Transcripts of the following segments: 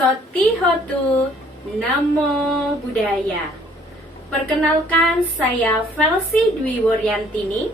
Sotihotu Namo Buddhaya. Perkenalkan, saya Felsi Dwi Wuryantini,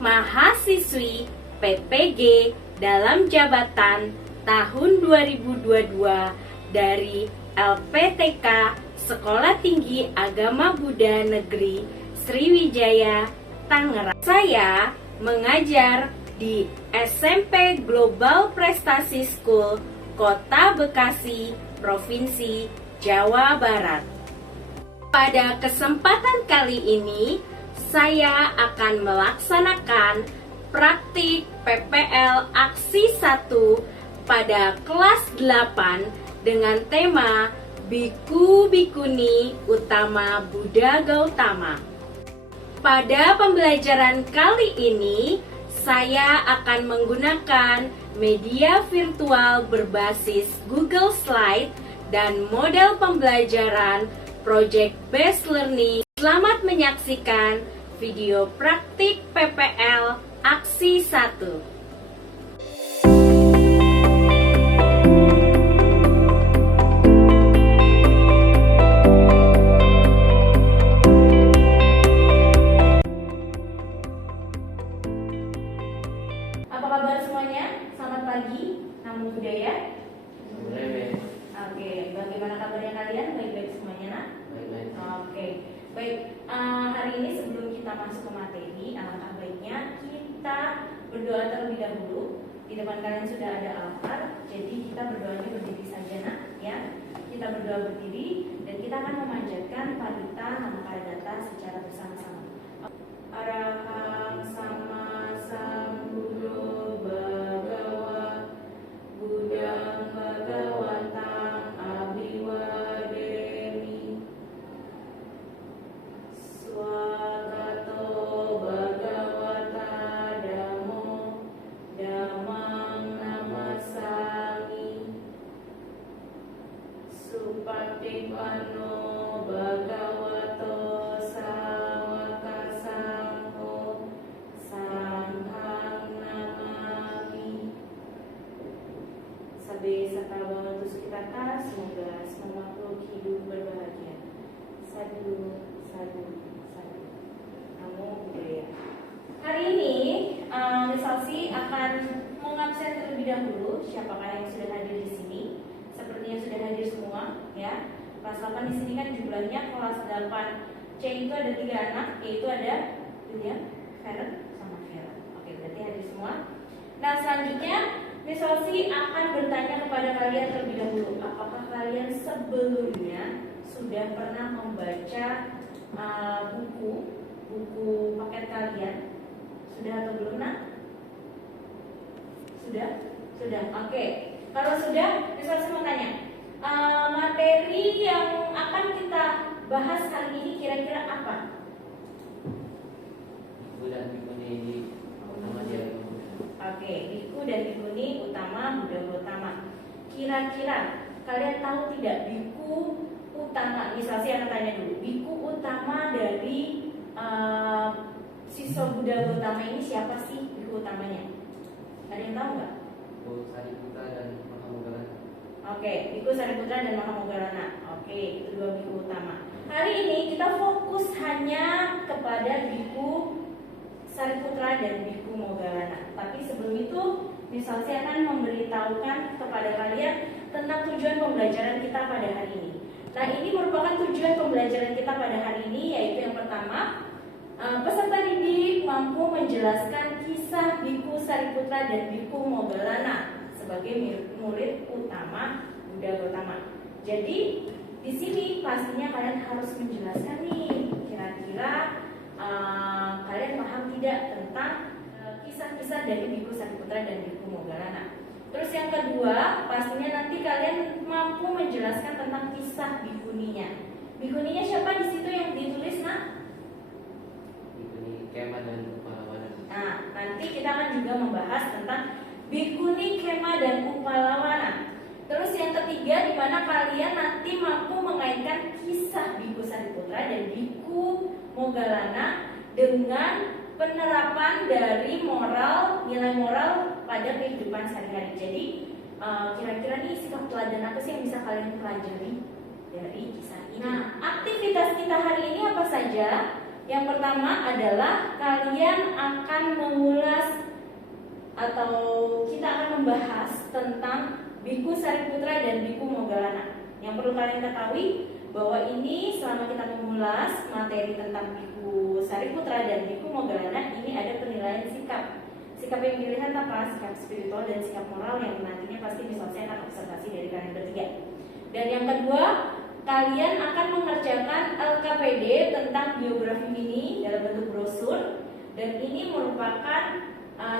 mahasiswi PPG dalam jabatan tahun 2022 dari LPTK Sekolah Tinggi Agama Buddha Negeri Sriwijaya, Tangerang. Saya mengajar di SMP Global Prestasi School Kota Bekasi, Provinsi Jawa Barat. Pada kesempatan kali ini, saya akan melaksanakan praktik PPL Aksi 1 pada kelas 8 dengan tema Biku Bikuni Utama Buddha Gautama. Pada pembelajaran kali ini, saya akan menggunakan media virtual berbasis Google Slide dan model pembelajaran Project Based Learning. Selamat menyaksikan video praktik PPL Aksi 1. Apa kabar semuanya? Selamat pagi, Namo Buddhaya. Oke, bagaimana kabarnya kalian? Baik-baik semuanya, nak? Baik-baik. Oke, baik. Hari ini sebelum kita masuk ke materi, alangkah baiknya kita berdoa terlebih dahulu. Di depan kalian sudah ada altar, jadi kita berdoanya berdiri saja, nak, ya. Kita berdoa berdiri dan kita akan memanjatkan parita nama karadata secara bersama-sama. Arahang sama sambuddho bhagawa buddhang bhagawatang abhiwademi swagato bhagawata dhammo dhammang namasami supatipanno bhagavato sawaka sangho sanghang namami. Sabe sata bhavantu sukhitata, semoga semua makhluk hidup berbahagia. Sadu, sadu, sadu. Namo Buddhaya. Hari ini Salsi akan mengabsen terlebih dahulu siapakah yang sudah hadir di sini. Sepertinya sudah hadir semua, ya. Kelas 8 di sini kan jumlahnya kelas 8 C itu ada 3 anak, yaitu ada William, Feren, sama Vera. Oke, berarti hadir semua. Nah, selanjutnya Miss Salsi akan bertanya kepada kalian terlebih dahulu, apakah kalian sebelumnya sudah pernah membaca buku paket kalian? Sudah atau belum, nak? Sudah? Sudah. Oke. Kalau sudah, Miss Salsi mau tanya, materi yang akan kita bahas hari ini kira-kira apa? Biku dan bikuni di utama dia. Oke, biku dan bikuni utama Buddha Gautama. Kira-kira kalian tahu tidak biku utama? Misal saya akan tanya dulu, biku utama dari siswa Buddha Gautama ini siapa sih biku utamanya? Ada yang tahu nggak? Biku Sariputra dan Mahamoggallana. Oke, biku Sariputra dan Mahamoggallana. Oke, itu dua biku utama. Hari ini kita fokus hanya kepada biku Sariputra dan biku Moggallana. Tapi sebelum itu, Miss Salsi akan memberitahukan kepada kalian tentang tujuan pembelajaran kita pada hari ini. Nah, ini merupakan tujuan pembelajaran kita pada hari ini, yaitu yang pertama, peserta didik mampu menjelaskan kisah biku Sariputra dan biku Moggallana sebagai murid utama Buddha Gautama. Jadi di sini pastinya kalian harus menjelaskan nih, kira-kira kalian paham tidak tentang kisah-kisah dari biku Sariputra dan biku Moggallana. Terus yang kedua, pastinya nanti kalian mampu menjelaskan tentang kisah bikuninya. Bikuninya siapa di situ yang ditulis, nak? Bikuni Kema dan Upalawana. Nah, nanti kita akan juga membahas tentang Bikuni Kema dan Upalawana. Terus yang ketiga, di mana kalian nanti mampu mengaitkan kisah biku Sariputra dan biku Moggallana dengan penerapan dari moral, nilai moral pada kehidupan sehari-hari. Jadi kira-kira nih sikap teladan apa sih yang bisa kalian pelajari dari kisah ini? Nah, aktivitas kita hari ini apa saja? Yang pertama adalah kalian akan mengulas atau kita akan membahas tentang Biku Sariputra dan Biku Moggallana. Yang perlu kalian ketahui bahwa ini selama kita mengulas materi tentang Biku Sariputra dan Biku Moggallana, ini ada penilaian sikap. Sikap yang dilihat apa? Sikap spiritual dan sikap moral yang nantinya pasti diselesaikan observasi dari kalian bertiga. Dan yang kedua, kalian akan mengerjakan LKPD tentang biografi Mini dalam bentuk brosur, dan ini merupakan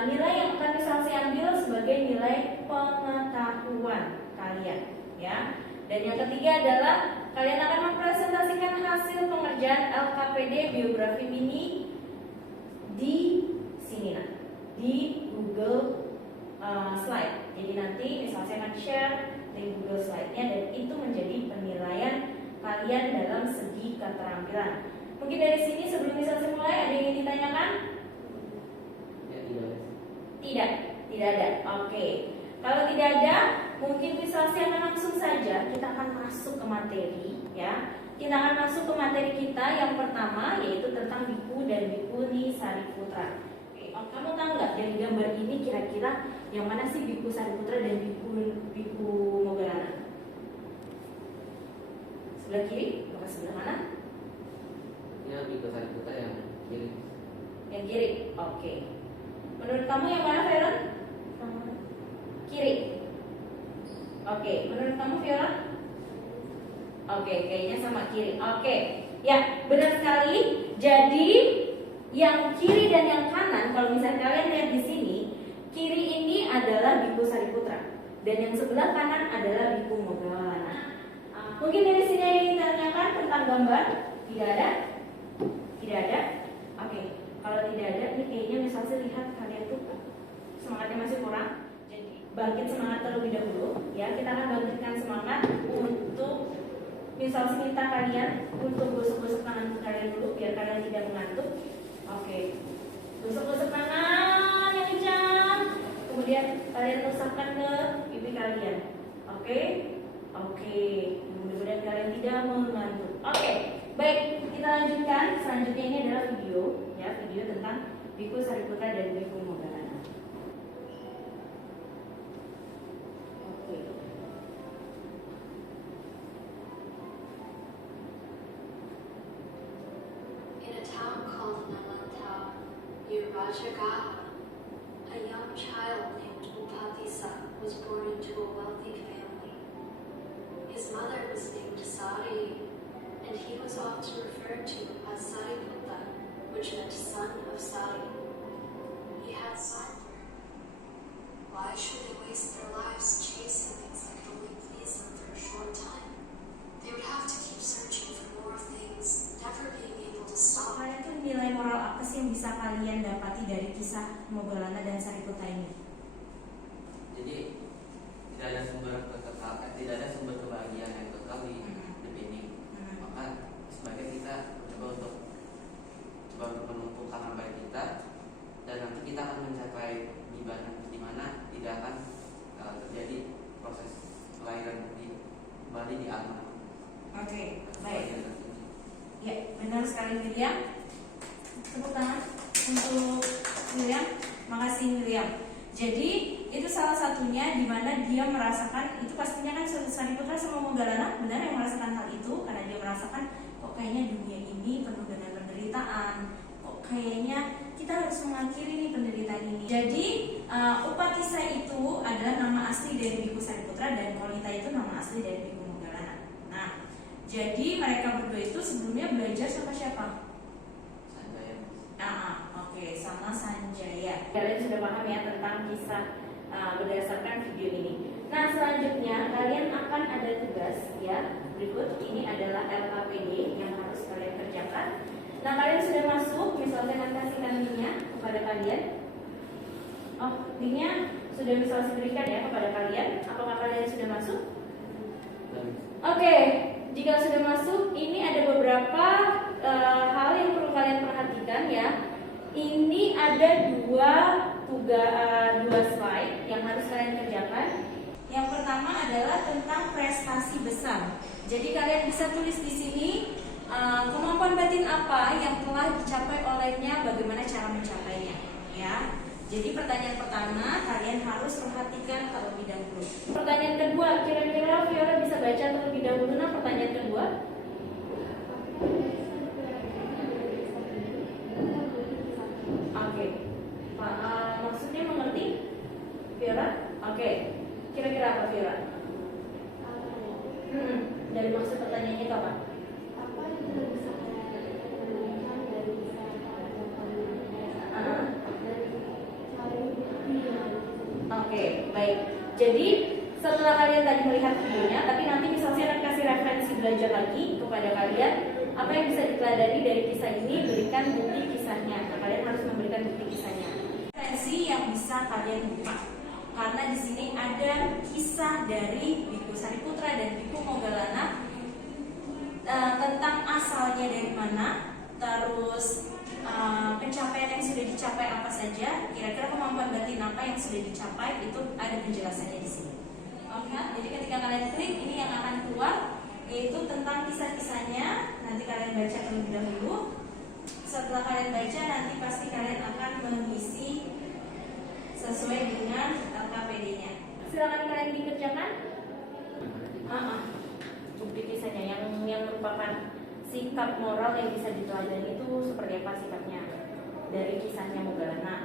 nilai yang akan Misalsi ambil sebagai nilai pengetahuan kalian, ya. Dan yang ketiga adalah kalian akan mempresentasikan hasil pengerjaan LKPD biografi Mini di sini, nah, di Google Slide. Jadi nanti Misalsi akan share di Google Slide-nya, dan itu menjadi penilaian kalian dalam segi keterampilan. Mungkin dari sini sebelum Misalsi mulai ada yang ingin ditanyakan? Ya, tidak. Tidak ada. Oke. Kalau tidak ada, mungkin Misalsi akan langsung saja kita akan masuk ke materi, ya. Kita akan masuk ke materi kita yang pertama, yaitu tentang Biku dan Bikuni Sariputra. Oke, kamu tahu nggak dari gambar ini kira-kira yang mana sih Biku Sariputra dan Biku Moggallana? Sebelah kiri, maka sebelah mana? Ya, Biku Sariputra yang kiri. Yang kiri. Oke. Menurut kamu yang mana, Valen? Kiri. Oke. Menurut kamu, Viola? Oke, kayaknya sama kiri. Oke. Ya, benar sekali. Jadi yang kiri dan yang kanan, kalau misalnya kalian lihat di sini, kiri ini adalah Biku Sariputra dan yang sebelah kanan adalah Biku Moggallana. Mungkin dari sini ada yang ditanyakan tentang gambar? Tidak ada? Tidak ada? Oke. Kalau tidak ada, ini kayaknya Misalsi lihat kalian tuh semangatnya masih kurang. Jadi bangkit semangat terlebih dahulu, ya. Kita akan bangkitkan semangat untuk Misalsi minta kalian untuk gosok-gosok tangan kalian dulu biar kalian tidak mengantuk. Oke. Gosok-gosok tangan yang kencang. Kemudian kalian usapkan ke pipi kalian. Oke? Oke. Mudah-mudahan kalian tidak mengantuk. Oke. Baik, kita lanjutkan. Selanjutnya ini adalah video, ya, video tentang Biku Sariputra dan Biku Moggallana. Oke. In a town called Nalanta, near Rajagaha, a young child named Upatissa was born into a wealthy family. His mother was named Sari, and he was often referred to as Sariputta, which meant son of Sari. He had sideburn. Why should they waste their lives chasing things that could only please them for a short time? They would have to keep searching for more things, never being able to stop. Kalian tuh nilai moral apa sih yang bisa kalian dapati dari kisah Moggallana dan Sariputra ini? Jadi tidak ada sumber kebahagiaan yang kekal di hidup ini. Maka sebaiknya kita coba untuk menumpukan amal kita, dan nanti kita akan mencapai di mana tidak akan terjadi proses kelahiran kembali di alam. Oke, baik. Ya, benar sekali William. Tepuk tangan untuk William. Makasih William. Jadi itu salah satunya di mana dia merasakan, itu pastinya kan Sariputra sama Moggallana benar yang merasakan hal itu, karena dia merasakan kok kayaknya dunia ini penuh dengan penderitaan, kok kayaknya kita harus mengakhiri nih penderitaan ini. Jadi Upatissa itu adalah nama asli dari Biku Sariputra dan Konita itu nama asli dari Biku Moggallana. Nah, jadi mereka berdua itu sebelumnya belajar sama siapa? Sanjaya. Oke, sama Sanjaya. Kalian sudah paham ya tentang kisah berdasarkan video ini. Nah, selanjutnya kalian akan ada tugas, ya. Berikut ini adalah LKPD yang harus kalian kerjakan. Nah, kalian sudah masuk, misalnya akan kasihkan linknya kepada kalian. Oh, linknya sudah misalnya berikan ya kepada kalian. Apakah kalian sudah masuk? Oke, jika sudah masuk, ini ada beberapa hal yang perlu kalian perhatikan ya. Ini ada dua slide yang harus kalian kerjakan. Yang pertama adalah tentang prestasi besar. Jadi kalian bisa tulis di sini kemampuan batin apa yang telah dicapai olehnya, bagaimana cara mencapainya, ya. Jadi pertanyaan pertama kalian harus perhatikan terlebih dahulu. Pertanyaan kedua, kira-kira Fiora bisa baca terlebih dahulu. Nah, pertanyaan kedua. Oke, maksudnya mengerti, Fiora? Oke, kira-kira apa Fiora? Dari maksud pertanyaannya itu apa? Apa yang bisa dibandingkan dari bisa Oke, baik. Jadi setelah kalian tadi melihat videonya, tapi nanti misalnya saya akan kasih referensi belajar lagi kepada kalian. Apa yang bisa diteladani dari kisah ini, berikan bukti kisahnya. Nah, kalian harus memberikan bukti kisahnya. Referensi yang bisa kalian buka. Karena di sini ada kisah dari Biku Sariputra dan Biku Moggallana tentang asalnya dari mana, terus pencapaian yang sudah dicapai apa saja, kira-kira kemampuan batin apa yang sudah dicapai, itu ada penjelasannya di sini. Oke, jadi ketika kalian klik ini yang akan keluar yaitu tentang kisah-kisahnya. Nanti kalian baca terlebih dahulu. Setelah kalian baca, nanti pasti kalian akan mengisi sesuai dengan LKPD-nya. Silakan kalian dikerjakan. Bukti kisahnya yang merupakan sikap moral yang bisa diteladani itu seperti apa sikapnya dari kisahnya Moggallana.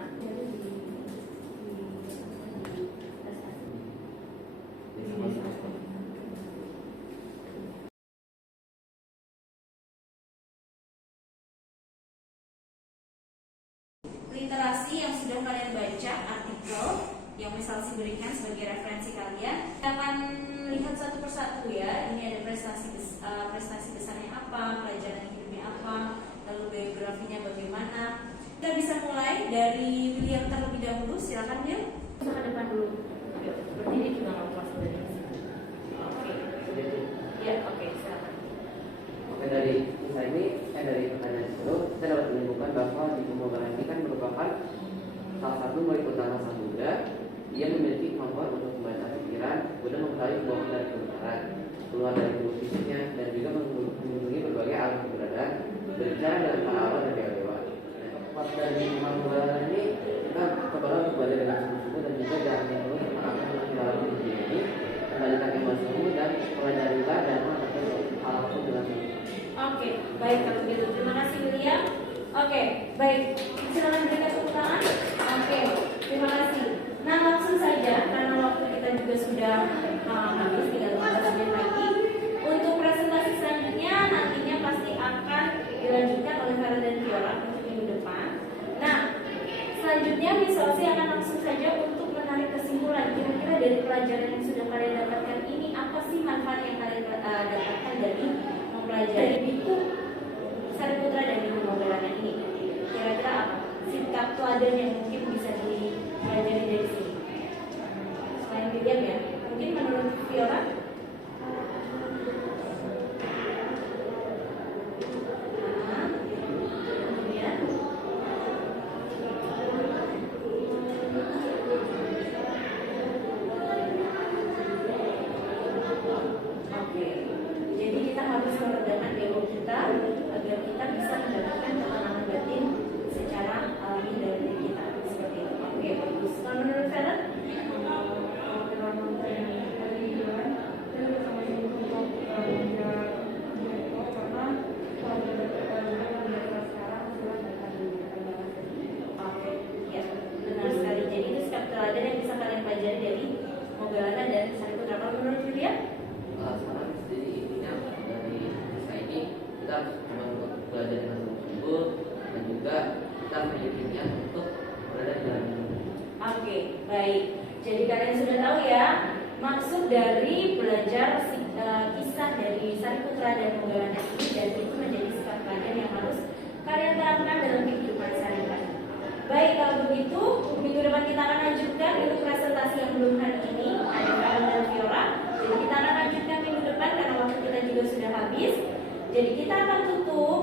Literasi yang sudah kalian baca, artikel yang misalnya diberikan sebagai referensi kalian, kita akan lihat satu persatu ya. Ini ada prestasi besarnya apa, pelajaran hidupnya apa, lalu biografinya bagaimana. Kita bisa mulai dari William terlebih dahulu. Silakan Will. Ke depan dulu. Yuk, seperti ini juga nggak kelas dari sini. Oke. Ya, oke. Silakan. Oke, dari kisah ini, dari pertanyaan itu, kita dapat menemukan bahwa Biku Moggallana ini kan merupakan salah satu murid utama Sang Buddha. Dia memiliki kemampuan untuk membaca pikiran, Buddha mengetahui kebohongan dari kebenaran, keluar dari tubuh fisiknya, dan juga mengunjungi berbagai alam keberadaan, berbicara dengan para Allah dan dewa-dewa. Pas dari Biku Moggallana ini, kita coba untuk belajar dengan sungguh-sungguh dan juga jangan terus akan dalam diri ini, kembalikan emosimu dan pelajarilah dan mengetahui apapun dengan sungguh. Oke, baik kalau begitu. Terima kasih William. Oke, baik. Silakan berikan tepuk tangan. Oke, terima kasih. Nah, langsung saja karena waktu kita juga sudah habis, tinggal 15 menit lagi. Untuk presentasi selanjutnya nantinya pasti akan dilanjutkan oleh Farah dan Fiora untuk minggu depan. Nah, selanjutnya Miss Sosi akan langsung saja untuk menarik kesimpulan. Kira-kira dari pelajaran yang sudah kalian dapatkan ini apa sih manfaat yang kalian dapatkan dari mempelajari Biku Sariputra dan Biku Moggallana ini? Kira-kira apa sikap teladan yang mungkin bisa dipelajari dari sini? Selain William ya, mungkin menurut Fiora? Kemudian oke, jadi kita harus meredakan ego kita agar kita bisa mendapatkan ketenangan batin secara alami dari diri kita. Seperti itu. Oke, bagus. Kalau menurut Farah? Oke, ya, benar sekali. Jadi itu sikap teladan yang bisa kalian pelajari dari Moggallana dan Sariputra. Kalau menurut William? Sekarang jadi intinya dari kisah ini kita harus memang belajar dengan sungguh-sungguh dan juga kita memiliki niat untuk berada di dalam ilmu. Oke, baik. Jadi kalian sudah tahu ya maksud dari belajar kisah dari Sariputra dan Moggallana ini, dan itu menjadi sikap teladan yang harus kalian terapkan dalam kehidupan sehari-hari. Baik, kalau begitu minggu depan kita akan lanjutkan untuk presentasi yang belum hari ini ada Farah dan Fiora. Jadi kita akan lanjutkan minggu depan karena waktu kita juga sudah habis. Jadi kita akan tutup